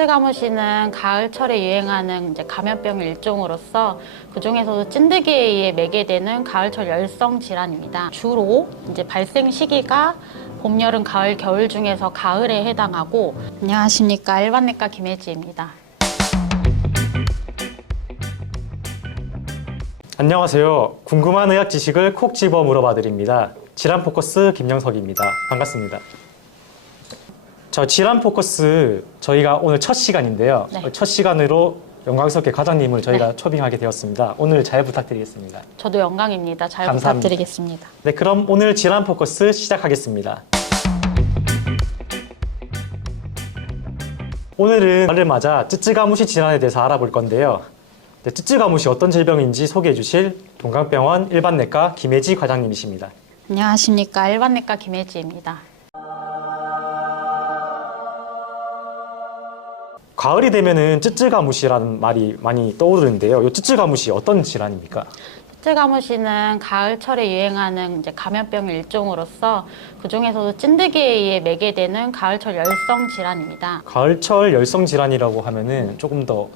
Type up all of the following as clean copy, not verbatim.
쯔쯔가무시는 가을철에 유행하는 감염병 일종으로서 그 중에서도 찐득이에 의해 매개되는 가을철 열성 질환입니다. 주로 발생 시기가 봄, 여름, 가을, 겨울 중에서 가을에 해당하고. 안녕하십니까, 일반내과 김혜지입니다. 안녕하세요. 궁금한 의학 지식을 콕 집어 물어봐 드립니다. 질환 포커스 김영석입니다. 반갑습니다. 자, 질환 포커스 저희가 오늘 첫 시간인데요. 네. 첫 시간으로 영광스럽게 과장님을 저희가 초빙하게 되었습니다. 오늘 잘 부탁드리겠습니다. 저도 영광입니다. 잘 감사합니다. 부탁드리겠습니다. 네, 그럼 오늘 질환 포커스 시작하겠습니다. 오늘은 가을을 맞아 쯔쯔가무시 질환에 대해서 알아볼 건데요. 네, 쯔쯔가무시 어떤 질병인지 소개해 주실 동강병원 일반내과 김혜지 과장님이십니다. 안녕하십니까, 일반내과 김혜지입니다. 가을이 되면은 쯔쯔가무시라는 말이 많이 떠오르는데요. 이 쯔쯔가무시 어떤 질환입니까? 쯔쯔가무시는 가을철에 유행하는 감염병 일종으로서 그 중에서도 찐득이에 의해 매개되는 가을철 열성 질환입니다. 가을철 열성 질환이라고 하면은 조금 더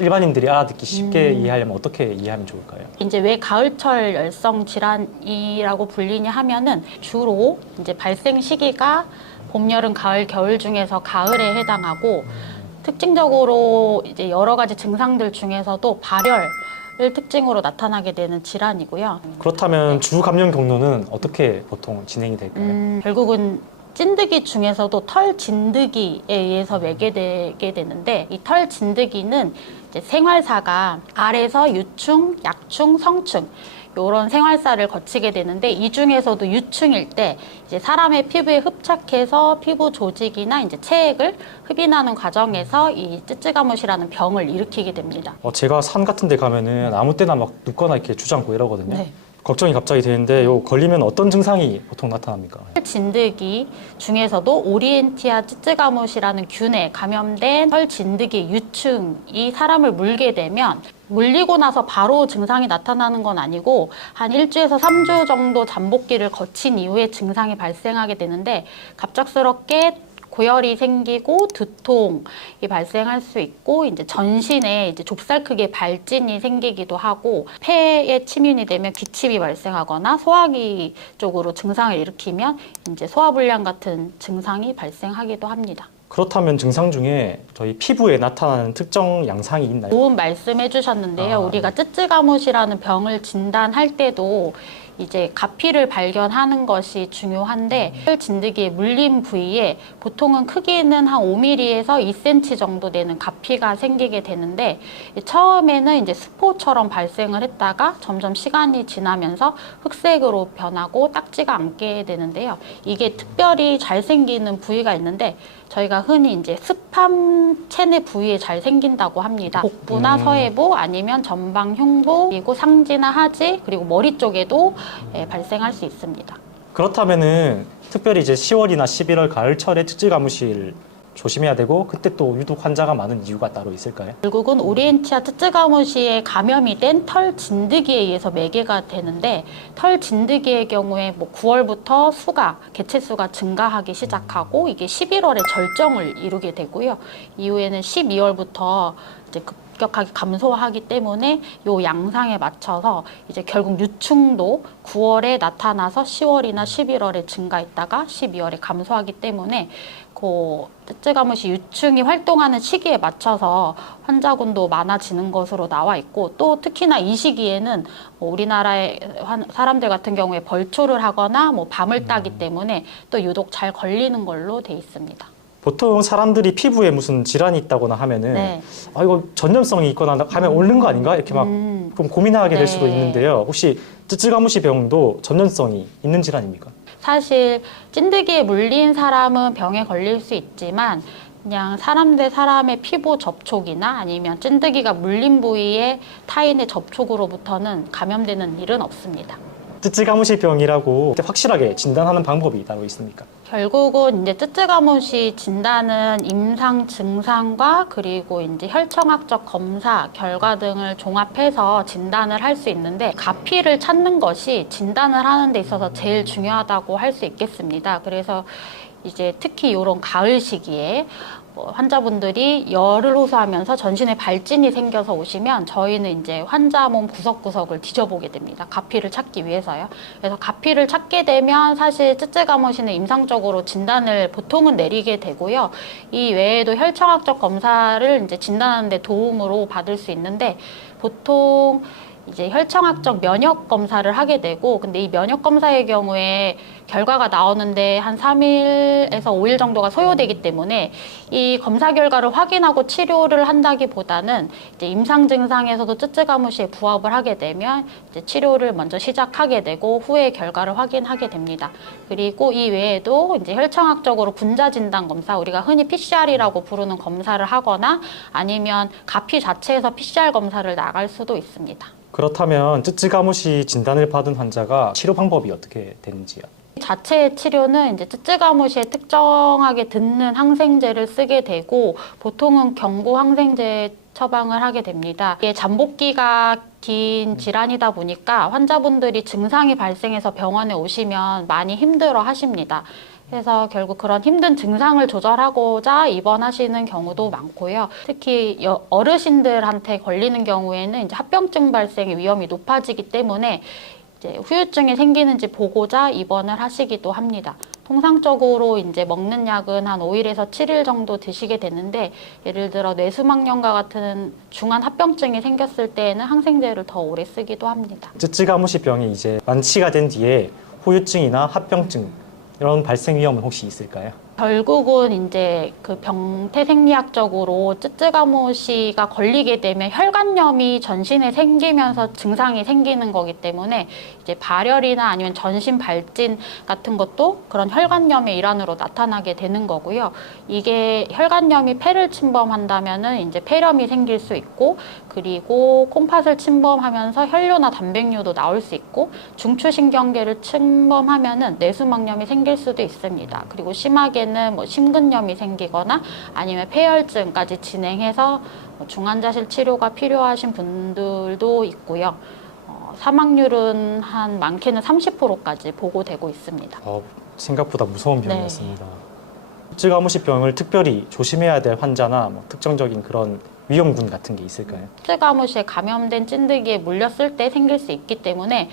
일반인들이 알아듣기 쉽게 이해하려면 어떻게 이해하면 좋을까요? 왜 가을철 열성 질환이라고 불리냐 하면은 주로 발생 시기가 봄, 여름, 가을, 겨울 중에서 가을에 해당하고, 특징적으로 여러 가지 증상들 중에서도 발열을 특징으로 나타나게 되는 질환이고요. 그렇다면 주 감염 경로는 어떻게 보통 진행이 될까요? 결국은 찐득이 중에서도 털 진드기에 의해서 매개되게 되는데, 이 털 진드기는 생활사가 알에서 유충, 약충, 성충 이런 생활사를 거치게 되는데, 이 중에서도 유충일 때 사람의 피부에 흡착해서 피부 조직이나 체액을 흡인하는 과정에서 이 쯔쯔가무시라는 병을 일으키게 됩니다. 제가 산 같은 데 가면은 아무 때나 막 눕거나 이렇게 주저앉고 이러거든요. 네. 걱정이 갑자기 되는데 요 걸리면 어떤 증상이 보통 나타납니까? 진드기 중에서도 오리엔티아 쯔쯔가무시라는 균에 감염된 털 진드기 유충이 사람을 물게 되면, 물리고 나서 바로 증상이 나타나는 건 아니고 한 1주에서 3주 정도 잠복기를 거친 이후에 증상이 발생하게 되는데, 갑작스럽게 고열이 생기고 두통이 발생할 수 있고, 전신에 좁쌀 크기의 발진이 생기기도 하고, 폐에 침입이 되면 기침이 발생하거나 소화기 쪽으로 증상을 일으키면 소화불량 같은 증상이 발생하기도 합니다. 그렇다면 증상 중에 저희 피부에 나타나는 특정 양상이 있나요? 좋은 말씀해 주셨는데요. 우리가 쯔쯔가무시라는 병을 진단할 때도 가피를 발견하는 것이 중요한데, 털 진드기의 물린 부위에 보통은 크기는 한 5mm에서 2cm 정도 되는 가피가 생기게 되는데, 처음에는 수포처럼 발생을 했다가 점점 시간이 지나면서 흑색으로 변하고 딱지가 않게 되는데요. 이게 특별히 잘 생기는 부위가 있는데, 저희가 흔히 스팜 체내 부위에 잘 생긴다고 합니다. 복부나 서해부, 아니면 전방 흉부, 그리고 상지나 하지, 그리고 머리 쪽에도 발생할 수 있습니다. 그렇다면은 특별히 10월이나 11월 가을철에 쯔쯔가무시를 조심해야 되고, 그때 또 유독 환자가 많은 이유가 따로 있을까요? 결국은 오리엔티아 쯔쯔가무시에 감염이 된 털 진드기에 의해서 매개가 되는데, 털 진드기의 경우에 9월부터 개체 수가 증가하기 시작하고, 이게 11월에 절정을 이루게 되고요. 이후에는 12월부터 급격하게 감소하기 때문에 이 양상에 맞춰서 결국 유충도 9월에 나타나서 10월이나 11월에 증가했다가 12월에 감소하기 때문에 쯔쯔가무시 유충이 활동하는 시기에 맞춰서 환자군도 많아지는 것으로 나와 있고, 또 특히나 이 시기에는 우리나라의 사람들 같은 경우에 벌초를 하거나 밤을 따기 때문에 또 유독 잘 걸리는 걸로 돼 있습니다. 보통 사람들이 피부에 무슨 질환이 있다거나 하면은 네. 이거 전염성이 있거나 하면 옳는 거 아닌가? 이렇게 막 좀 고민하게 될 수도 있는데요. 혹시 쯔쯔가무시 병도 전염성이 있는 질환입니까? 사실 찐드기에 물린 사람은 병에 걸릴 수 있지만, 그냥 사람 대 사람의 피부 접촉이나 아니면 찐드기가 물린 부위에 타인의 접촉으로부터는 감염되는 일은 없습니다. 쯔쯔가무시 병이라고 확실하게 진단하는 방법이 따로 있습니까? 결국은 쯔쯔가무시 진단은 임상 증상과 그리고 혈청학적 검사 결과 등을 종합해서 진단을 할 수 있는데, 가피를 찾는 것이 진단을 하는 데 있어서 제일 중요하다고 할 수 있겠습니다. 그래서 특히 이런 가을 시기에 환자분들이 열을 호소하면서 전신에 발진이 생겨서 오시면 저희는 이제 환자 몸 구석구석을 뒤져보게 됩니다. 가피를 찾기 위해서요. 그래서 가피를 찾게 되면 사실 쯔쯔가모시는 임상적으로 진단을 보통은 내리게 되고요. 이 외에도 혈청학적 검사를 이제 진단하는 데 도움으로 받을 수 있는데 보통 이제 혈청학적 면역 검사를 하게 되고, 근데 이 면역 검사의 경우에 결과가 나오는데 한 3일에서 5일 정도가 소요되기 때문에 이 검사 결과를 확인하고 치료를 한다기보다는 이제 임상 증상에서도 쯔쯔가무시에 부합을 하게 되면 이제 치료를 먼저 시작하게 되고 후에 결과를 확인하게 됩니다. 그리고 이 외에도 이제 혈청학적으로 분자 진단 검사, 우리가 흔히 PCR이라고 부르는 검사를 하거나 아니면 가피 자체에서 PCR 검사를 나갈 수도 있습니다. 그렇다면 쯔쯔가무시 진단을 받은 환자가 치료 방법이 어떻게 되는지요? 자체의 치료는 이제 쯔쯔가무시에 특정하게 듣는 항생제를 쓰게 되고 보통은 경구 항생제 처방을 하게 됩니다. 이게 잠복기가 긴 질환이다 보니까 환자분들이 증상이 발생해서 병원에 오시면 많이 힘들어 하십니다. 그래서 결국 그런 힘든 증상을 조절하고자 입원하시는 경우도 많고요. 특히 어르신들한테 걸리는 경우에는 이제 합병증 발생의 위험이 높아지기 때문에 이제 후유증이 생기는지 보고자 입원을 하시기도 합니다. 통상적으로 이제 먹는 약은 한 5일에서 7일 정도 드시게 되는데, 예를 들어 뇌수막염과 같은 중한 합병증이 생겼을 때에는 항생제를 더 오래 쓰기도 합니다. 쯔쯔가무시 병이 이제 완치가 된 뒤에 후유증이나 합병증 이런 발생 위험은 혹시 있을까요? 결국은 이제 그 병태 생리학적으로 쯔쯔가무시가 걸리게 되면 혈관염이 전신에 생기면서 증상이 생기는 거기 때문에 이제 발열이나 아니면 전신 발진 같은 것도 그런 혈관염의 일환으로 나타나게 되는 거고요. 이게 혈관염이 폐를 침범한다면은 이제 폐렴이 생길 수 있고, 그리고 콩팥을 침범하면서 혈뇨나 단백뇨도 나올 수 있고, 중추신경계를 침범하면은 뇌수막염이 생길 수도 있습니다. 그리고 심하게는 뭐 심근염이 생기거나 아니면 폐혈증까지 진행해서 중환자실 치료가 필요하신 분들도 있고요. 사망률은 한 많게는 30%까지 보고되고 있습니다. 생각보다 무서운 네. 병이었습니다. 쯔쯔가무시 병을 특별히 조심해야 될 환자나 뭐 특정적인 그런 위험군 같은 게 있을까요? 쯔쯔가무시에 감염된 찐득이에 물렸을 때 생길 수 있기 때문에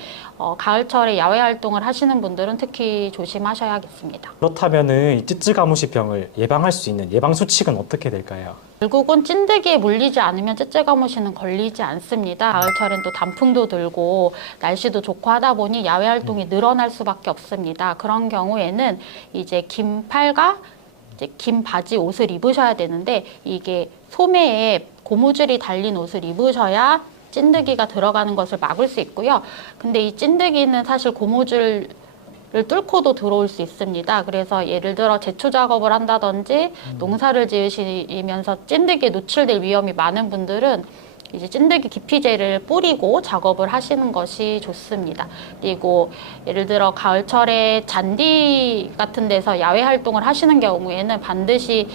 가을철에 야외 활동을 하시는 분들은 특히 조심하셔야겠습니다. 그렇다면은 이 쯔쯔가무시 병을 예방할 수 있는 예방 수칙은 어떻게 될까요? 결국은 찐득이에 물리지 않으면 쯔쯔가무시는 걸리지 않습니다. 가을철엔 또 단풍도 들고 날씨도 좋고 하다 보니 야외 활동이 늘어날 수밖에 없습니다. 그런 경우에는 이제 긴 팔과 이제 긴 바지 옷을 입으셔야 되는데, 이게 소매에 고무줄이 달린 옷을 입으셔야 찐득이가 들어가는 것을 막을 수 있고요. 근데 이 찐득이는 사실 고무줄을 뚫고도 들어올 수 있습니다. 그래서 예를 들어 제초 작업을 한다든지 농사를 지으시면서 찐득이에 노출될 위험이 많은 분들은 이제 찐득이 기피제를 뿌리고 작업을 하시는 것이 좋습니다. 그리고 예를 들어 가을철에 잔디 같은 데서 야외 활동을 하시는 경우에는 반드시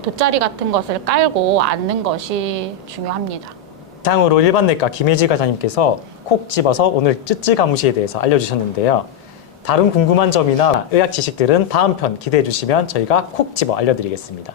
돗자리 같은 것을 깔고 앉는 것이 중요합니다. 이상으로 일반내과 김혜지 과장님께서 콕 집어서 오늘 쯔쯔가무시에 대해서 알려주셨는데요. 다른 궁금한 점이나 의학 지식들은 다음 편 기대해 주시면 저희가 콕 집어 알려드리겠습니다.